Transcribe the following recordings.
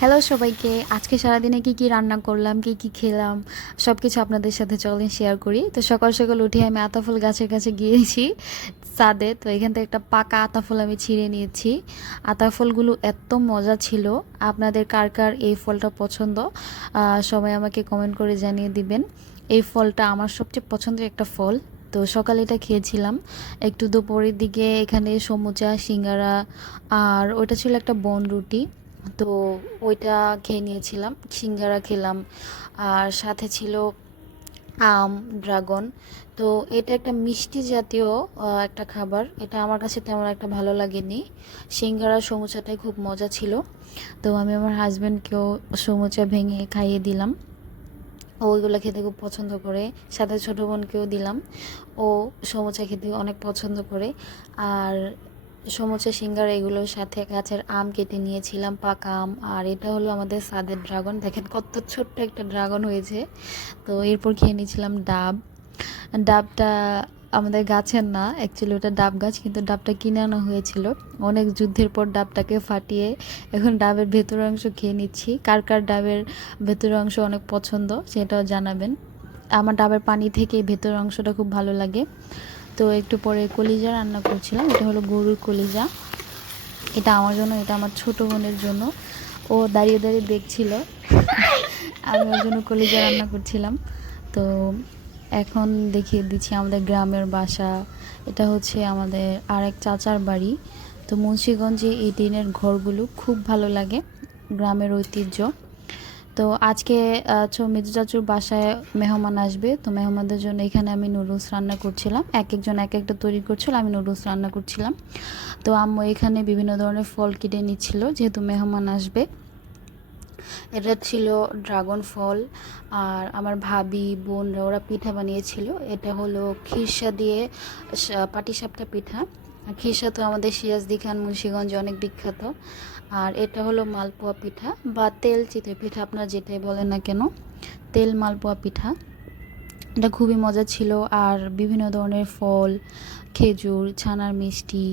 Hello সবাইকে। আজকে সারাদিনে কি রান্না করলাম, কি খেলাম সবকিছু আপনাদের সাথে চলেন শেয়ার করি। তো সকাল সকাল উঠে আমি আতা ফুল গাছের কাছে গিয়েছি ছাদে। তো এখান থেকে একটা পাকা আতা ফুল আমি ছিঁড়ে নিয়েছি। আতা ফুলগুলো এত মজা ছিল। আপনাদের কার কার এই ফলটা পছন্দ সবাই আমাকে কমেন্ট করে জানিয়ে দিবেন। এই ফলটা আমার সবচেয়ে পছন্দের একটা ফল। তো সকালে এটা খেয়েছিলাম। একটু দুপুরের দিকে এখানে সমুচা, সিঙ্গারা আর ওইটা ছিল একটা বনরুটি। তো ওইটা খেয়ে নিয়েছিলাম, সিঙ্গারা খেলাম আর সাথে ছিল আম, ড্রাগন। তো এটা একটা মিষ্টি জাতীয় একটা খাবার। এটা আমার কাছে তেমন একটা ভালো লাগেনি। সিঙ্গারা সমুচাটাই খুব মজা ছিল। তো আমি আমার হাজব্যান্ডকেও সমুচা ভেঙে খাইয়ে দিলাম। ও ওইগুলো খেতে খুব পছন্দ করে। সাথে ছোটো বোনকেও দিলাম, ও সমুচা খেতে অনেক পছন্দ করে। আর সমুচা, সিঙ্গারা এগুলোর সাথে গাছের আম কেটে নিয়েছিলাম, পাকা আম। আর এটা হলো আমাদের ছাদের ড্রাগন, দেখেন কত ছোট্ট একটা ড্রাগন হয়েছে। তো এরপর খেয়ে নিয়েছিলাম ডাব। ডাবটা আমাদের গাছের না, অ্যাকচুয়ালি ওটা ডাব গাছ, কিন্তু ডাবটা কিনে আনা হয়েছিল। অনেক যুদ্ধের পর ডাবটাকে ফাটিয়ে এখন ডাবের ভেতরের অংশ খেয়ে নিচ্ছি। কার কার ডাবের ভেতরের অংশ অনেক পছন্দ সেটাও জানাবেন। আমার ডাবের পানি থেকে ভেতরের অংশটা খুব ভালো লাগে। তো একটু পরে কলিজা রান্না করছিলাম। এটা হলো গরুর কলিজা। এটা আমার জন্য, এটা আমার ছোট বোনের জন্য। ও দাঁড়িয়ে দাঁড়িয়ে দেখছিল আমি ওর জন্য কলিজা রান্না করছিলাম। তো এখন দেখিয়ে দিচ্ছি আমাদের গ্রামের বাসা। এটা হচ্ছে আমাদের আরেক চাচার বাড়ি। তো মুন্সিগঞ্জে এই টিনের ঘরগুলো খুব ভালো লাগে, গ্রামের ঐতিহ্য। তো আজকে মেজো চাচুর বাসায় মেহমান আসবে। তো মেহমানদের জন্য এখানে আমি নুডলস রান্না করছিলাম। এক একজন এক একটা তৈরি করছিল, আমি নুডলস রান্না করছিলাম। তো আম্মু এখানে বিভিন্ন ধরনের ফল কেটে নিচ্ছিল যেহেতু মেহমান আসবে। এটা ছিল ড্রাগন ফল। আর আমার ভাবি বোনরা ওরা পিঠা বানিয়েছিল। এটা হলো খিরসা দিয়ে পাটিসাপটা পিঠা। খিরসা তো আমাদের সিরাজদি খান মুন্সিগঞ্জে অনেক বিখ্যাত। আর এটা হলো মালপোয়া পিঠা বা তেল চিতই পিঠা, আপনারা যেটাই বলেন না কেন, তেল মালপোয়া পিঠা। এটা খুবই মজা ছিল। আর বিভিন্ন ধরনের ফল, খেজুর, ছানার মিষ্টি,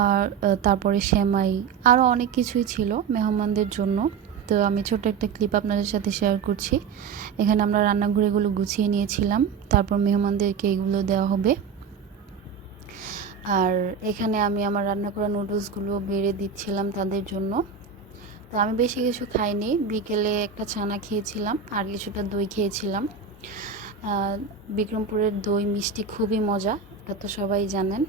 আর তারপরে সেমাই, আরও অনেক কিছুই ছিল মেহমানদের জন্য। তো আমি ছোট্ট একটা ক্লিপ আপনাদের সাথে শেয়ার করছি। এখানে আমরা রান্নাঘরেগুলো গুছিয়ে নিয়েছিলাম, তারপর মেহমানদেরকে এগুলো দেওয়া হবে। আর এখানে আমি আমার রান্না করা নুডলসগুলো বেড়ে দিচ্ছিলাম তাদের জন্য। তো আমি বেশি কিছু খাইনি, বিকেলে একটা ছানা খেয়েছিলাম আর কিছুটা দই খেয়েছিলাম। বিক্রমপুরের দই মিষ্টি খুবই মজা, এটা তো সবাই জানেন।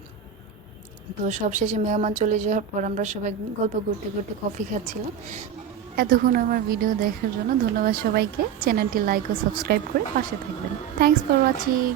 তো সবশেষে মেহমান চলে যাওয়ার পর আমরা সবাই গল্প করতে করতে কফি খাচ্ছিলাম। এতক্ষণ আমার ভিডিও দেখার জন্য ধন্যবাদ সবাইকে। চ্যানেলটি লাইক ও সাবস্ক্রাইব করে পাশে থাকবেন। Thanks for watching.